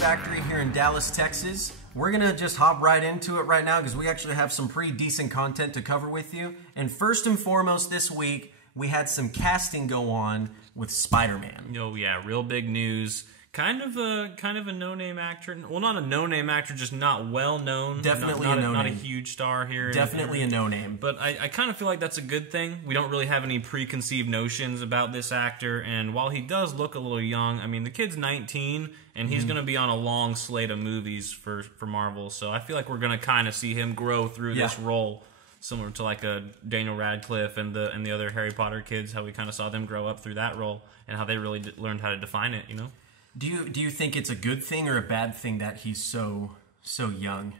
Factory here in Dallas, Texas. We're gonna just hop right into it right now because we actually have some pretty decent content to cover with you. And first and foremost this week, we had some casting go on with Spider-Man. Oh yeah, real big news. Kind of a no-name actor. Well, not a no-name actor, just not well-known. Definitely a no-name. Not a huge star here. Definitely a no-name. But I kind of feel like that's a good thing. We don't really have any preconceived notions about this actor. And while he does look a little young, I mean, the kid's 19, and he's going to be on a long slate of movies for Marvel. So I feel like we're going to kind of see him grow through this role. Similar to like a Daniel Radcliffe and the other Harry Potter kids, how we kind of saw them grow up through that role and how they really learned how to define it, you know? Do you think it's a good thing or a bad thing that he's so young?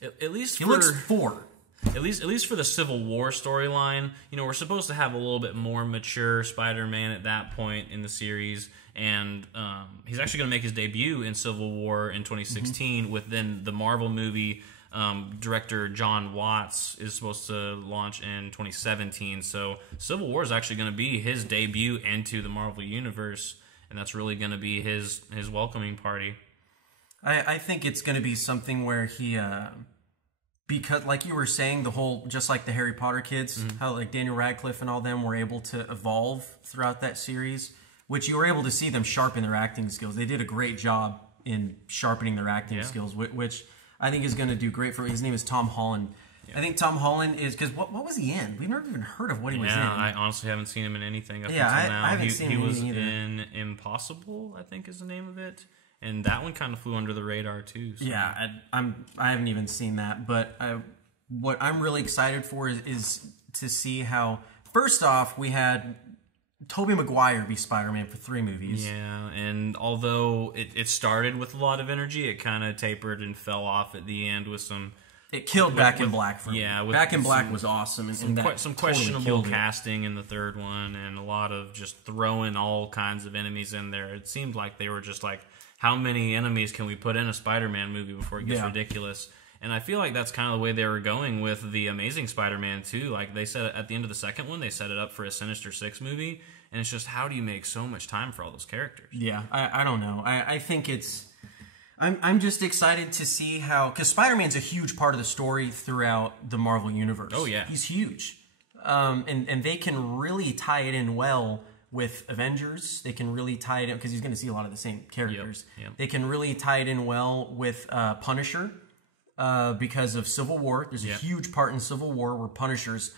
At least he looks 4. At least for the Civil War storyline, you know, we're supposed to have a little bit more mature Spider-Man at that point in the series, and he's actually going to make his debut in Civil War in 2016 with then the Marvel movie. Director John Watts is supposed to launch in 2017, so Civil War is actually going to be his debut into the Marvel Universe. And that's really going to be his welcoming party. I think it's going to be something where he, because like you were saying, the whole, just like the Harry Potter kids, how like Daniel Radcliffe and all them were able to evolve throughout that series, which you were able to see them sharpen their acting skills. They did a great job in sharpening their acting skills, which I think is going to do great for him. His name is Tom Holland. I think Tom Holland is, because what was he in? We've never even heard of what he was in. Yeah, I honestly haven't seen him in anything up until now. I haven't seen him He was either. in Impossible, I think is the name of it. And that one kind of flew under the radar too. So. Yeah, I haven't even seen that. But what I'm really excited for is to see how, first off, we had Tobey Maguire be Spider-Man for 3 movies. Yeah, and although it started with a lot of energy, it kind of tapered and fell off at the end with some... It killed Back in Black for me. Yeah, Back in Black was awesome. And some questionable casting in the third one, and a lot of just throwing all kinds of enemies in there. It seemed like they were just like, how many enemies can we put in a Spider-Man movie before it gets ridiculous? And I feel like that's kind of the way they were going with the Amazing Spider-Man too. Like they said at the end of the second one, they set it up for a Sinister Six movie, and it's just, how do you make so much time for all those characters? Yeah, I don't know. I think it's... I'm just excited to see how... Because Spider-Man's a huge part of the story throughout the Marvel Universe. Oh, yeah. He's huge. And they can really tie it in well with Avengers. They can really tie it in... Because he's going to see a lot of the same characters. Yep. They can really tie it in well with Punisher because of Civil War. There's a huge part in Civil War where Punisher's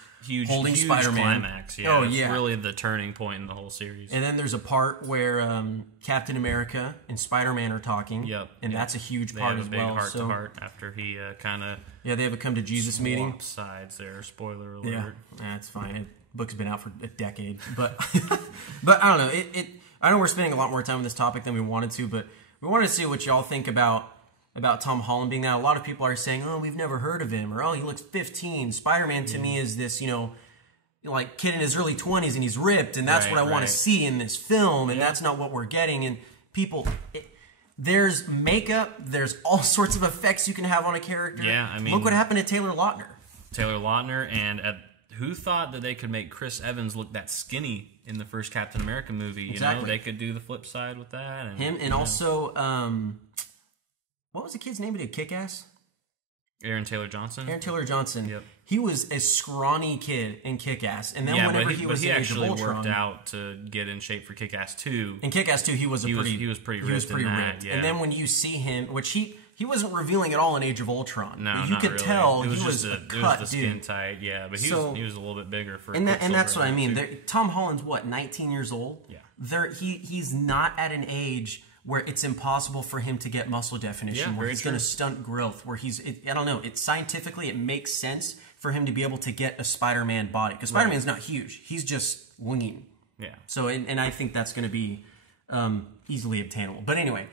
holding Spider-Man. Climax. Yeah, it's really the turning point in the whole series. And then there's a part where Captain America and Spider-Man are talking. Yep. And that's a huge part as well. They have a big heart-to-heart after he kind of... Yeah, they have a come-to-Jesus meeting. Sides there, spoiler alert. Yeah, that's fine. The book's been out for a decade. But but I don't know. I know we're spending a lot more time on this topic than we wanted to, but we wanted to see what y'all think about Tom Holland being that. A lot of people are saying, oh, we've never heard of him, or oh, he looks 15. Spider-Man to me is this, like kid in his early 20s and he's ripped, and that's what I want to see in this film, and that's not what we're getting. And people, there's makeup, there's all sorts of effects you can have on a character. Yeah, I mean, look what happened to Taylor Lautner. And who thought that they could make Chris Evans look that skinny in the first Captain America movie? You know, they could do the flip side with that. And, him, and also... what was the kid's name? He did Kick-Ass? Aaron Taylor Johnson. Yep. He was a scrawny kid in Kick-Ass, and then whenever he was in Age of Ultron, actually worked out to get in shape for Kick-Ass 2. In Kick-Ass 2, he was pretty ripped. Yeah. And then when you see him, which he wasn't revealing at all in Age of Ultron. No, you could tell he was a cut the skin tight. Yeah, but he was a little bit bigger for. And that's what I mean. Tom Holland's what, 19 years old? Yeah. He's not at an age where it's impossible for him to get muscle definition, where he's going to stunt growth, where I don't know, scientifically it makes sense for him to be able to get a Spider-Man body, because Spider-Man's not huge, he's just winging. Yeah. So, and I think that's going to be easily obtainable. But anyway,